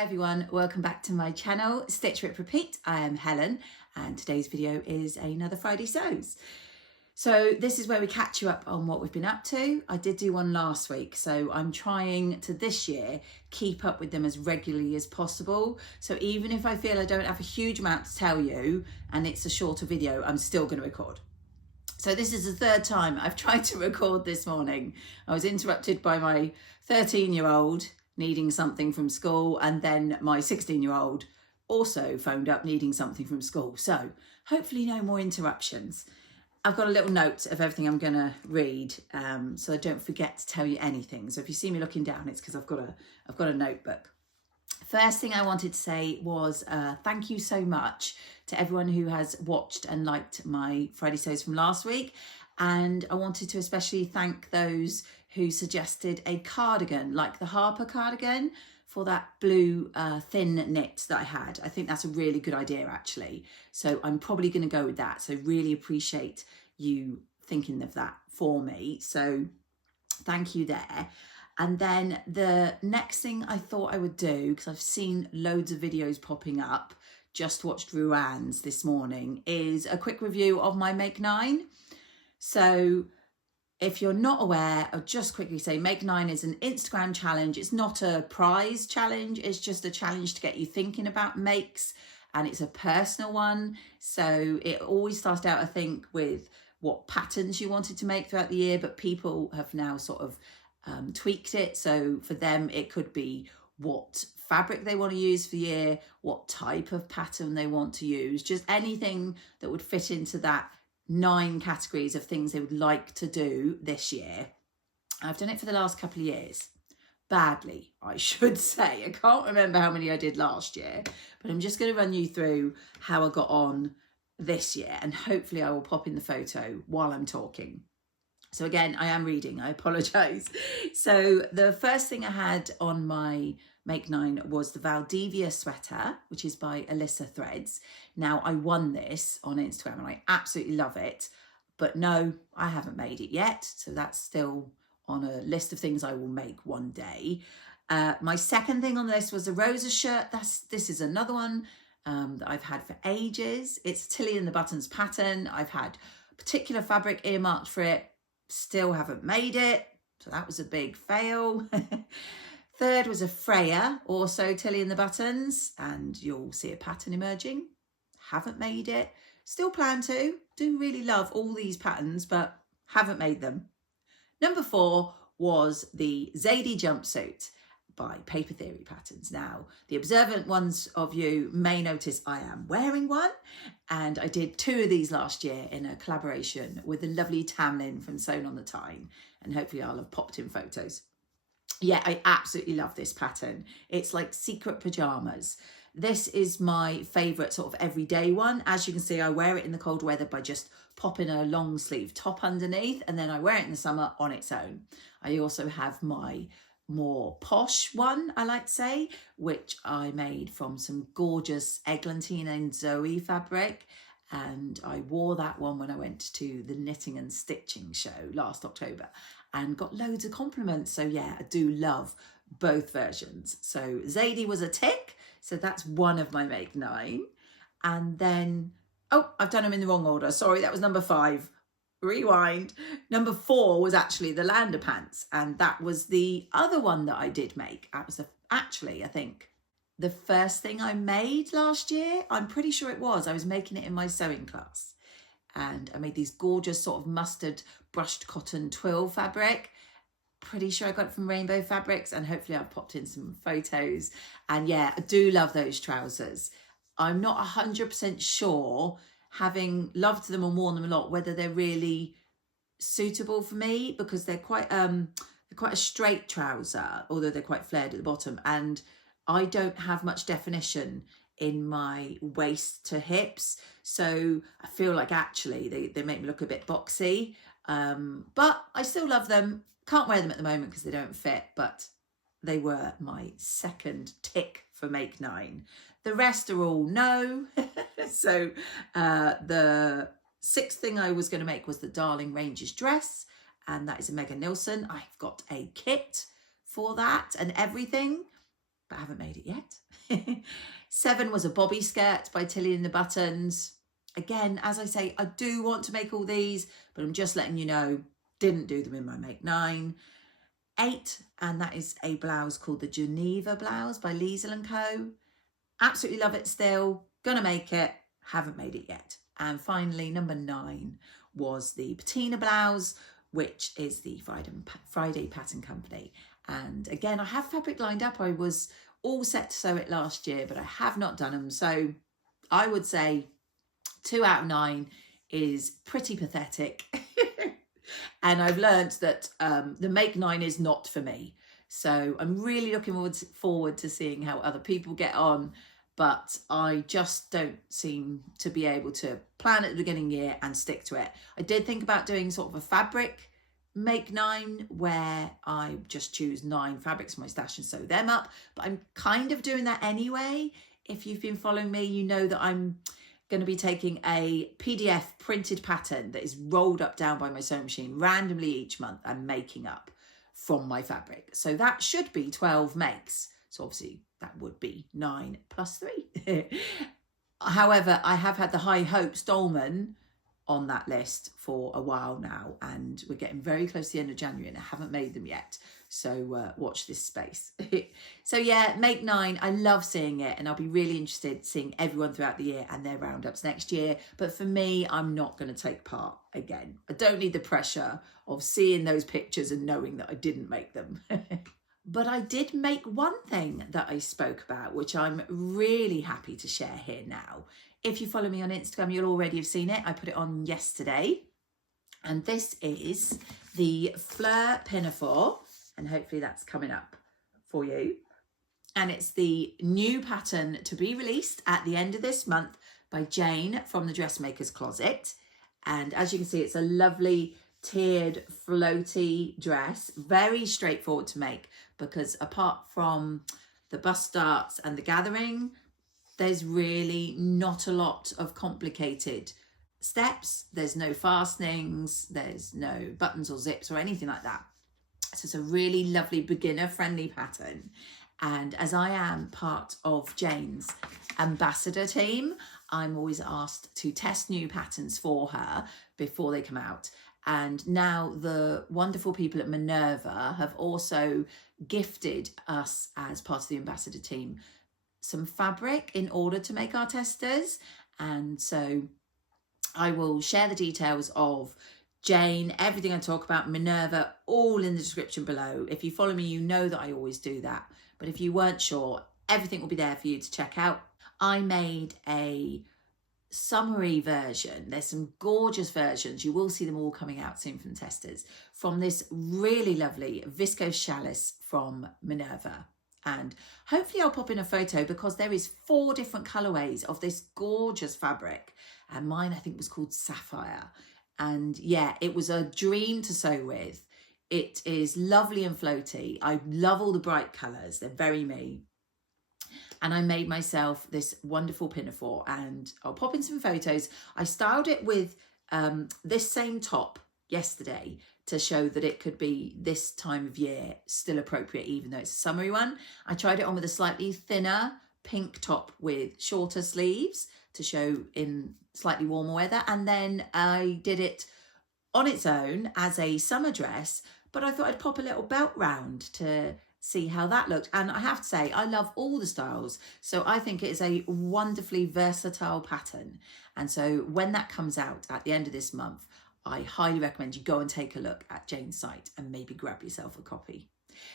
Hi everyone, welcome back to my channel, Stitch Rip Repeat. I am Helen and today's video is another Friday Sews. So this is where we catch you up on what we've been up to. I did do one last week, so I'm trying to this year keep up with them as regularly as possible. So even if I feel I don't have a huge amount to tell you and it's a shorter video, I'm still going to record. So this is the third time I've tried to record this morning. I was interrupted by my 13-year-old needing something from school, and then my 16-year-old also phoned up needing something from school. So hopefully no more interruptions. I've got a little note of everything I'm going to read, so I don't forget to tell you anything. So if you see me looking down, it's because I've got a notebook. First thing I wanted to say was thank you so much to everyone who has watched and liked my Friday Sews from last week. And I wanted to especially thank those who suggested a cardigan, like the Harper cardigan, for that blue thin knit that I had. I think that's a really good idea, actually. So I'm probably going to go with that. So really appreciate you thinking of that for me. So thank you there. And then the next thing I thought I would do, because I've seen loads of videos popping up, just watched Ruan's this morning, is a quick review of my Make 9. So if you're not aware, I'll just quickly say Make 9 is an Instagram challenge. It's not a prize challenge. It's just a challenge to get you thinking about makes, and it's a personal one. So it always started out, I think, with what patterns you wanted to make throughout the year, but people have now sort of tweaked it. So for them, it could be what fabric they want to use for the year, what type of pattern they want to use, just anything that would fit into that 9 categories of things they would like to do this year. I've done it for the last couple of years. Badly, I should say. I can't remember how many I did last year, but I'm just going to run you through how I got on this year, and hopefully I will pop in the photo while I'm talking. So again, I am reading, I apologise. So the first thing I had on my Make 9 was the Valdivia sweater, which is by Alisha Threads. Now, I won this on Instagram and I absolutely love it, but no, I haven't made it yet. So that's still on a list of things I will make one day. My second thing on the list was the Rosa shirt. This is another one that I've had for ages. It's Tilly and the Buttons pattern. I've had particular fabric earmarked for it. Still haven't made it, so that was a big fail. Third was a Freya, also Tilly and the Buttons, and you'll see a pattern emerging. Haven't made it, still plan to. Do really love all these patterns, but haven't made them. Number 4 was the Zadie jumpsuit by Paper Theory Patterns. Now, the observant ones of you may notice I am wearing one, and I did 2 of these last year in a collaboration with the lovely Tamlyn from Sewn on the Tyne, and hopefully I'll have popped in photos. Yeah, I absolutely love this pattern. It's like secret pajamas. This is my favourite sort of everyday one. As you can see, I wear it in the cold weather by just popping a long sleeve top underneath, and then I wear it in the summer on its own. I also have my more posh one, I like to say, which I made from some gorgeous Eglantine and Zoe fabric, and I wore that one when I went to the knitting and stitching show last October and got loads of compliments. So yeah, I do love both versions. So Zadie was a tick, so that's one of my Make 9. And then, oh, I've done them in the wrong order, sorry, that was number 5. Rewind. Number 4 was actually the Lander pants, and that was the other one that I did make. That was actually, I think, the first thing I made last year. I'm pretty sure it was. I was making it in my sewing class, and I made these gorgeous sort of mustard brushed cotton twill fabric. Pretty sure I got it from Rainbow Fabrics, and hopefully I've popped in some photos. And yeah, I do love those trousers. I'm not 100% sure, having loved them and worn them a lot, whether they're really suitable for me, because they're quite a straight trouser, although they're quite flared at the bottom, and I don't have much definition in my waist to hips, so I feel like actually they make me look a bit boxy, but I still love them. Can't wear them at the moment because they don't fit, but they were my second tick for Make 9. The rest are all no. So the 6th thing I was going to make was the Darling Ranges dress, and that is a Nielsen. I've got a kit for that and everything. but I haven't made it yet. 7 was a Bobbie skirt by Tilly and the Buttons. Again, as I say, I do want to make all these, but I'm just letting you know, didn't do them in my make 9. 8, and that is a blouse called the Geneva blouse by Liesl and Co. Absolutely love it still, gonna make it, haven't made it yet. And finally, number 9 was the Patina blouse, which is the Friday Pattern Company. And again, I have fabric lined up. I was all set to sew it last year, but I have not done them. So I would say 2 out of 9 is pretty pathetic. And I've learned that the make 9 is not for me. So I'm really looking forward to seeing how other people get on. But I just don't seem to be able to plan at the beginning of the year and stick to it. I did think about doing sort of a fabric make 9 where I just choose 9 fabrics from my stash and sew them up. But I'm kind of doing that anyway. If you've been following me, you know that I'm going to be taking a PDF printed pattern that is rolled up down by my sewing machine randomly each month and making up from my fabric. So that should be 12 makes. So obviously that would be 9 plus 3. However, I have had the High Hopes Dolman on that list for a while now, and we're getting very close to the end of January and I haven't made them yet. So watch this space. So yeah, make 9, I love seeing it, and I'll be really interested seeing everyone throughout the year and their roundups next year. But for me, I'm not going to take part again. I don't need the pressure of seeing those pictures and knowing that I didn't make them. But I did make one thing that I spoke about, which I'm really happy to share here now. If you follow me on Instagram, you'll already have seen it. I put it on yesterday. And this is the Fleur pinafore. And hopefully that's coming up for you. And it's the new pattern to be released at the end of this month by Jayne from the Dressmaker's Closet. And as you can see, it's a lovely tiered floaty dress, very straightforward to make, because apart from the bust darts and the gathering, there's really not a lot of complicated steps. There's no fastenings, there's no buttons or zips or anything like that. So it's a really lovely beginner friendly pattern. And as I am part of Jayne's ambassador team, I'm always asked to test new patterns for her before they come out. And now the wonderful people at Minerva have also gifted us as part of the ambassador team some fabric in order to make our testers. And so I will share the details of Jayne, everything I talk about, Minerva, all in the description below. If you follow me, you know that I always do that. But if you weren't sure, everything will be there for you to check out. I made a summary version. There's some gorgeous versions. You will see them all coming out soon from the testers, from this really lovely viscose chalice from Minerva. And hopefully I'll pop in a photo, because there is 4 different colorways of this gorgeous fabric. And mine, I think, was called Sapphire. And yeah, it was a dream to sew with. It is lovely and floaty. I love all the bright colors. They're very me. And I made myself this wonderful pinafore, and I'll pop in some photos. I styled it with this same top yesterday to show that it could be this time of year still appropriate, even though it's a summery one. I tried it on with a slightly thinner pink top with shorter sleeves to show in slightly warmer weather. And then I did it on its own as a summer dress, but I thought I'd pop a little belt round to see how that looked. And I have to say, I love all the styles. So I think it is a wonderfully versatile pattern. And so when that comes out at the end of this month, I highly recommend you go and take a look at Jayne's site and maybe grab yourself a copy.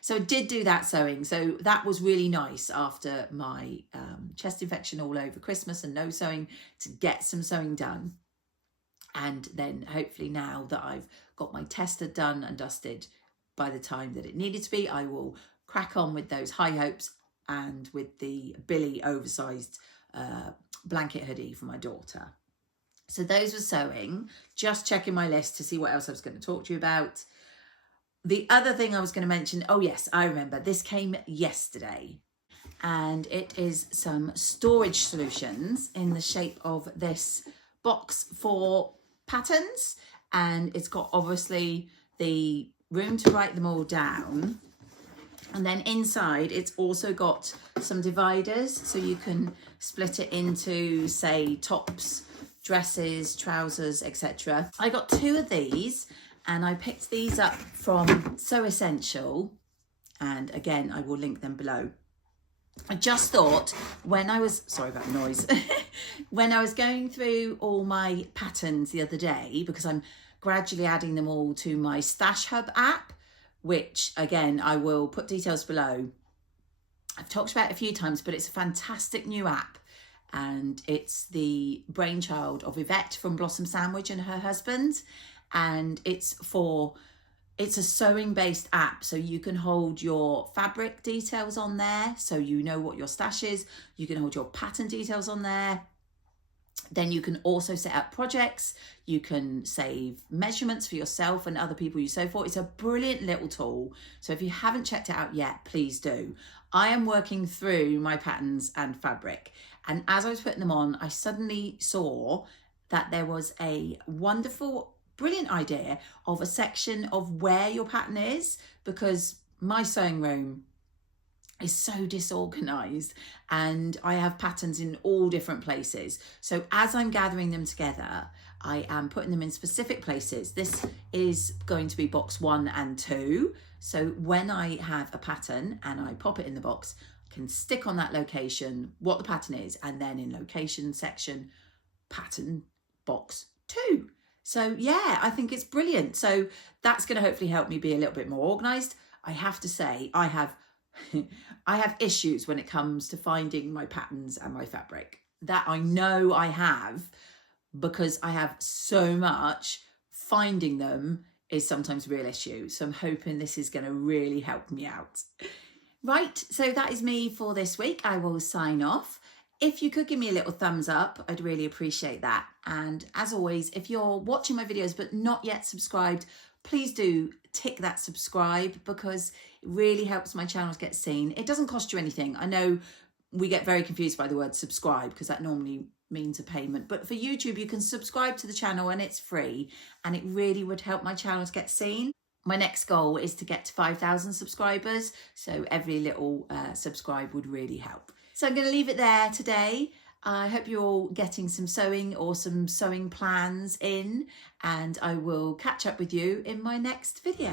So I did do that sewing. So that was really nice after my chest infection all over Christmas and no sewing, to get some sewing done. And then hopefully now that I've got my tester done and dusted by the time that it needed to be, I will crack on with those high hopes and with the Billy oversized blanket hoodie for my daughter. So those were sewing, just checking my list to see what else I was going to talk to you about. The other thing I was going to mention, oh yes, I remember, this came yesterday, and it is some storage solutions in the shape of this box for patterns, and it's got obviously the room to write them all down, And then inside, it's also got some dividers, so you can split it into, say, tops, dresses, trousers, etc. I got 2 of these, and I picked these up from So Essential, and again, I will link them below. I just thought when I was, sorry about the noise, when I was going through all my patterns the other day, because I'm gradually adding them all to my Stash Hub app, which again, I will put details below. I've talked about it a few times, but it's a fantastic new app, and it's the brainchild of Yvette from Blossom Sandwich and her husband, and it's a sewing based app, so you can hold your fabric details on there, so you know what your stash is. You can hold your pattern details on there. Then you can also set up projects. You can save measurements for yourself and other people you sew for. It's a brilliant little tool. So if you haven't checked it out yet, please do. I am working through my patterns and fabric. And as I was putting them on, I suddenly saw that there was a wonderful, brilliant idea of a section of where your pattern is, because my sewing room is so disorganized and I have patterns in all different places. So as I'm gathering them together, I am putting them in specific places. This is going to be box 1 and 2. So when I have a pattern and I pop it in the box, I can stick on that location what the pattern is, and then in location section, pattern box 2. So yeah, I think it's brilliant. So that's going to hopefully help me be a little bit more organized. I have to say, I have issues when it comes to finding my patterns and my fabric. That I know I have, because I have so much. Finding them is sometimes a real issue. So I'm hoping this is going to really help me out. Right, so that is me for this week. I will sign off. If you could give me a little thumbs up, I'd really appreciate that. And as always, if you're watching my videos but not yet subscribed, please do tick that subscribe, because it really helps my channel to get seen. It doesn't cost you anything. I know we get very confused by the word subscribe, because that normally means a payment. But for YouTube, you can subscribe to the channel and it's free, and it really would help my channel to get seen. My next goal is to get to 5,000 subscribers, so every little subscribe would really help. So I'm going to leave it there today. I hope you're all getting some sewing or some sewing plans in, and I will catch up with you in my next video.